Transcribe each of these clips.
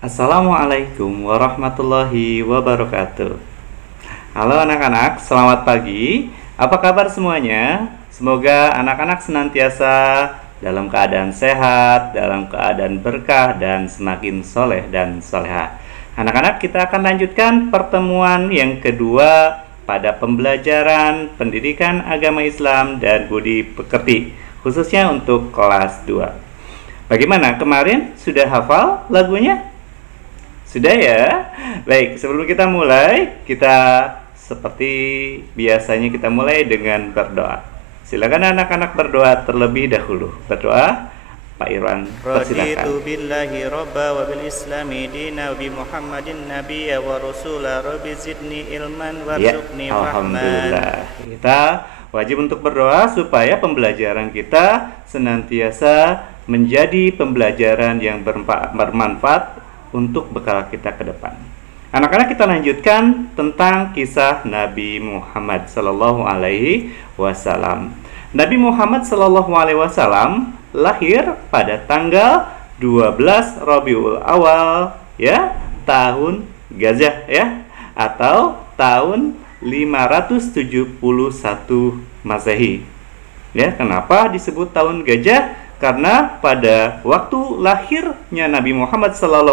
Assalamualaikum warahmatullahi wabarakatuh. Halo anak-anak, selamat pagi. Apa kabar semuanya? Semoga anak-anak senantiasa dalam keadaan sehat, dalam keadaan berkah, dan semakin soleh dan solehah. Anak-anak, kita akan lanjutkan pertemuan yang kedua pada pembelajaran pendidikan agama Islam dan budi pekerti, khususnya untuk kelas 2. Bagaimana kemarin? Sudah hafal lagunya? Sudah ya? Baik, sebelum kita mulai, kita seperti biasanya kita mulai dengan berdoa. Silakan anak-anak berdoa terlebih dahulu. Berdoa, Pak Irwan, persilakan. Raditu billahi robba wa bil islami dina wa bi Muhammadin nabiyya wa rasula rabbi zidni ilman warzuqni rahman. Alhamdulillah. Kita wajib untuk berdoa supaya pembelajaran kita senantiasa menjadi pembelajaran yang bermanfaat untuk bekal kita ke depan. Anak-anak, kita lanjutkan tentang kisah Nabi Muhammad Sallallahu Alaihi Wasallam. Nabi Muhammad Sallallahu Alaihi Wasallam lahir pada tanggal 12 Rabiul Awal, ya, tahun Gajah, ya, atau tahun 571 Masehi. Ya, kenapa disebut tahun Gajah? Karena pada waktu lahirnya Nabi Muhammad SAW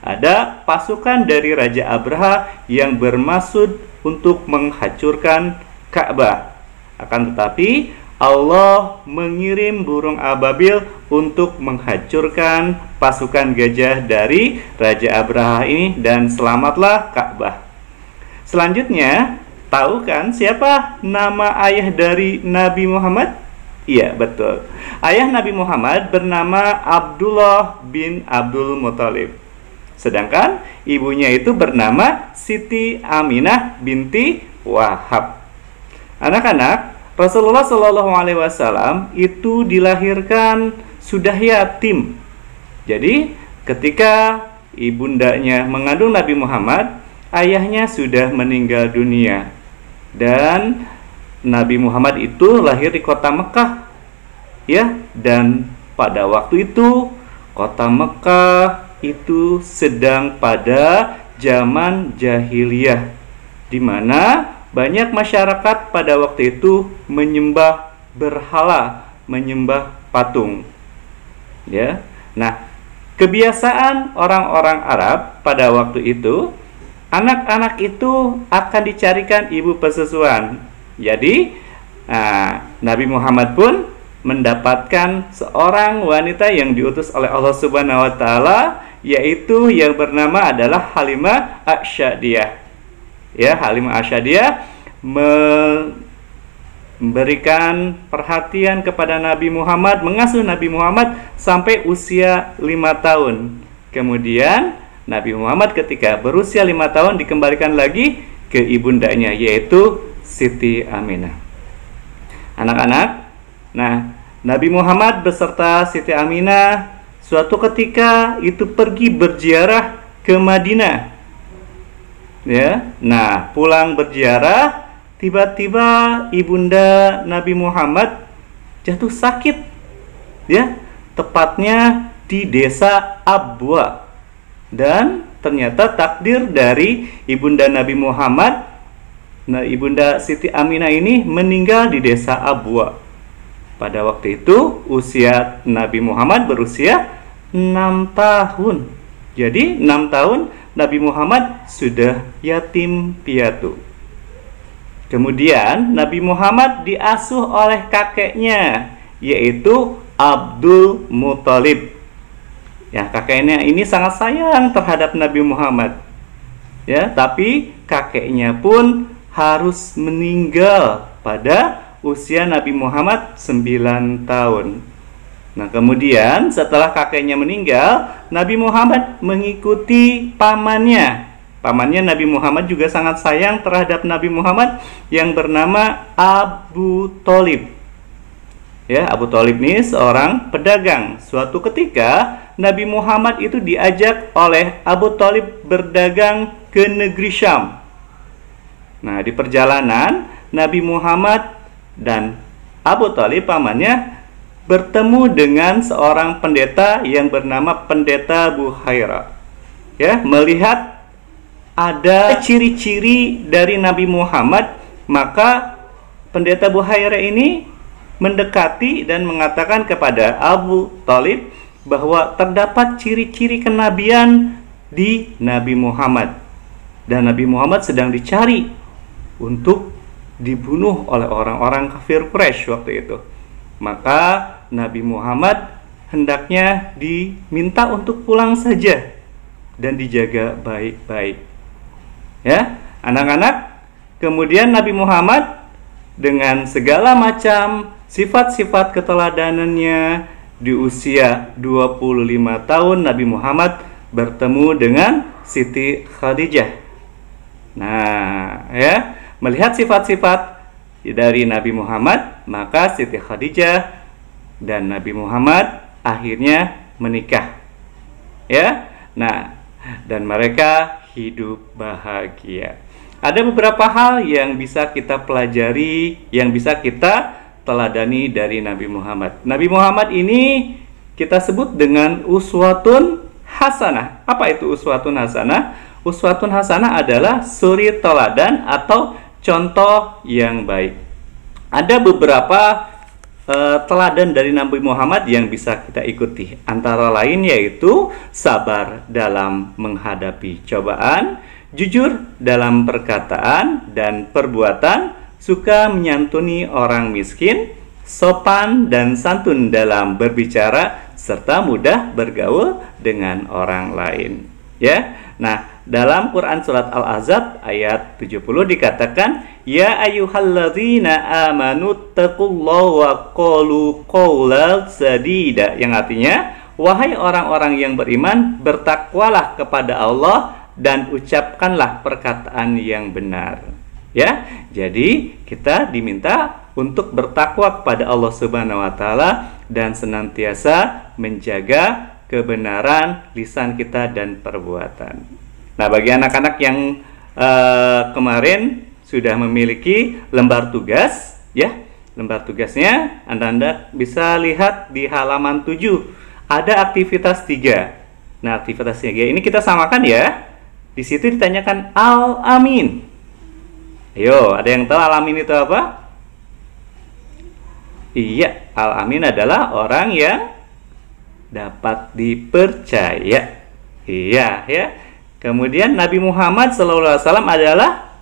ada pasukan dari Raja Abraha yang bermaksud untuk menghancurkan Ka'bah. Akan tetapi Allah mengirim burung ababil untuk menghancurkan pasukan gajah dari Raja Abraha ini, dan selamatlah Ka'bah. Selanjutnya, tahu kan siapa nama ayah dari Nabi Muhammad? Iya, betul. Ayah Nabi Muhammad bernama Abdullah bin Abdul Muthalib. Sedangkan ibunya itu bernama Siti Aminah binti Wahab. Anak-anak, Rasulullah Shallallahu Alaihi Wasallam itu dilahirkan sudah yatim. Jadi ketika ibundanya mengandung Nabi Muhammad, ayahnya sudah meninggal dunia. Dan Nabi Muhammad itu lahir di kota Mekah, ya, dan pada waktu itu kota Mekah itu sedang pada zaman jahiliyah, di mana banyak masyarakat pada waktu itu menyembah berhala, menyembah patung, ya. Nah, kebiasaan orang-orang Arab pada waktu itu, anak-anak itu akan dicarikan ibu persusuan. Jadi Nabi Muhammad pun mendapatkan seorang wanita yang diutus oleh Allah Subhanahu wa taala, yaitu yang bernama adalah Halimah Asy-Syadiyah. Ya, Halimah Asy-Syadiyah memberikan perhatian kepada Nabi Muhammad, mengasuh Nabi Muhammad sampai usia 5 tahun. Kemudian Nabi Muhammad ketika berusia 5 tahun dikembalikan lagi ke ibundanya, yaitu Siti Aminah. Anak-anak, nah, Nabi Muhammad beserta Siti Aminah suatu ketika itu pergi berziarah ke Madinah. Ya, nah, pulang berziarah, tiba-tiba ibunda Nabi Muhammad jatuh sakit. Ya, tepatnya di desa Abwa. Dan ternyata takdir dari ibunda Nabi Muhammad, ibunda Siti Aminah ini meninggal di desa Abwa. Pada waktu itu usia Nabi Muhammad berusia 6 tahun. Jadi 6 tahun Nabi Muhammad sudah yatim piatu. Kemudian Nabi Muhammad diasuh oleh kakeknya, yaitu Abdul Muthalib. Ya, kakeknya ini sangat sayang terhadap Nabi Muhammad. Ya, tapi kakeknya pun harus meninggal pada usia Nabi Muhammad 9 tahun. Nah, kemudian setelah kakeknya meninggal, Nabi Muhammad mengikuti pamannya. Pamannya Nabi Muhammad juga sangat sayang terhadap Nabi Muhammad yang bernama Abu Thalib. Ya, Abu Thalib ini seorang pedagang. Suatu ketika Nabi Muhammad itu diajak oleh Abu Thalib berdagang ke negeri Syam. Nah, di perjalanan Nabi Muhammad dan Abu Thalib pamannya bertemu dengan seorang pendeta yang bernama Pendeta Buhaira. Ya, melihat ada ciri-ciri dari Nabi Muhammad, maka Pendeta Buhaira ini mendekati dan mengatakan kepada Abu Thalib bahwa terdapat ciri-ciri kenabian di Nabi Muhammad, dan Nabi Muhammad sedang dicari untuk dibunuh oleh orang-orang kafir Quraisy waktu itu. Maka Nabi Muhammad hendaknya diminta untuk pulang saja dan dijaga baik-baik. Ya, anak-anak, kemudian Nabi Muhammad dengan segala macam sifat-sifat keteladanannya, di usia 25 tahun Nabi Muhammad bertemu dengan Siti Khadijah. Nah, ya, melihat sifat-sifat dari Nabi Muhammad, maka Siti Khadijah dan Nabi Muhammad akhirnya menikah. Ya. Nah, dan mereka hidup bahagia. Ada beberapa hal yang bisa kita pelajari, yang bisa kita teladani dari Nabi Muhammad. Nabi Muhammad ini kita sebut dengan uswatun hasanah. Apa itu uswatun hasanah? Uswatun hasanah adalah suri teladan atau contoh yang baik. Ada beberapa teladan dari Nabi Muhammad yang bisa kita ikuti. Antara lain yaitu sabar dalam menghadapi cobaan, jujur dalam perkataan dan perbuatan, suka menyantuni orang miskin, sopan dan santun dalam berbicara, serta mudah bergaul dengan orang lain. Ya. Nah, dalam Quran surat Al-Ahzab ayat 70 dikatakan, ya ayyuhalladzina amanu taqullaha wa qulu qawlan sadida, yang artinya, wahai orang-orang yang beriman, bertakwalah kepada Allah dan ucapkanlah perkataan yang benar. Ya, jadi kita diminta untuk bertakwa kepada Allah Subhanahu wa taala dan senantiasa menjaga kebenaran lisan kita dan perbuatan. Nah, bagi anak-anak yang kemarin sudah memiliki lembar tugas, ya, lembar tugasnya Anda bisa lihat di halaman 7. Ada aktivitas 3. Nah, aktivitas 3 ini kita samakan ya. Di situ ditanyakan al-amin. Ayo, ada yang tahu al-amin itu apa? Iya, al-amin adalah orang yang dapat dipercaya. Iya, ya. Kemudian Nabi Muhammad SAW adalah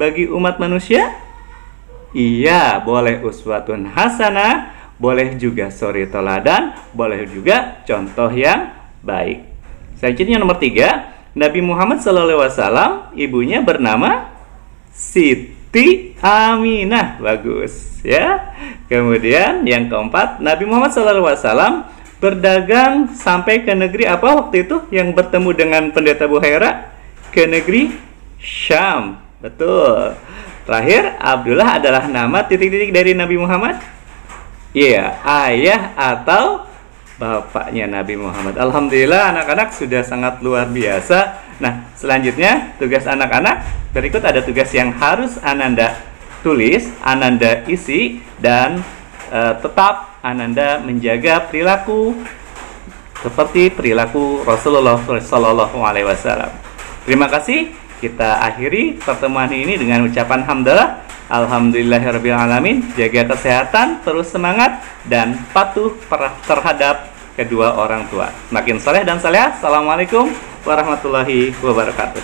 bagi umat manusia, iya, boleh uswatun hasanah, boleh juga suri teladan, boleh juga contoh yang baik. Selanjutnya nomor 3, Nabi Muhammad SAW ibunya bernama Siti Aminah. Bagus ya. Kemudian yang keempat, Nabi Muhammad SAW berdagang sampai ke negeri apa waktu itu yang bertemu dengan Pendeta Buhaira? Ke negeri Syam. Betul. Terakhir, Abdullah adalah nama titik-titik dari Nabi Muhammad. Iya, ayah atau bapaknya Nabi Muhammad. Alhamdulillah, anak-anak sudah sangat luar biasa. Nah, selanjutnya tugas anak-anak, berikut ada tugas yang harus Ananda tulis, Ananda isi, dan tetap Ananda menjaga perilaku seperti perilaku Rasulullah SAW. Terima kasih. Kita akhiri pertemuan ini dengan ucapan hamdalah. Alhamdulillahirrabbilalamin. Jaga kesehatan, terus semangat, dan patuh terhadap kedua orang tua. Makin saleh dan saleh. Assalamualaikum warahmatullahi wabarakatuh.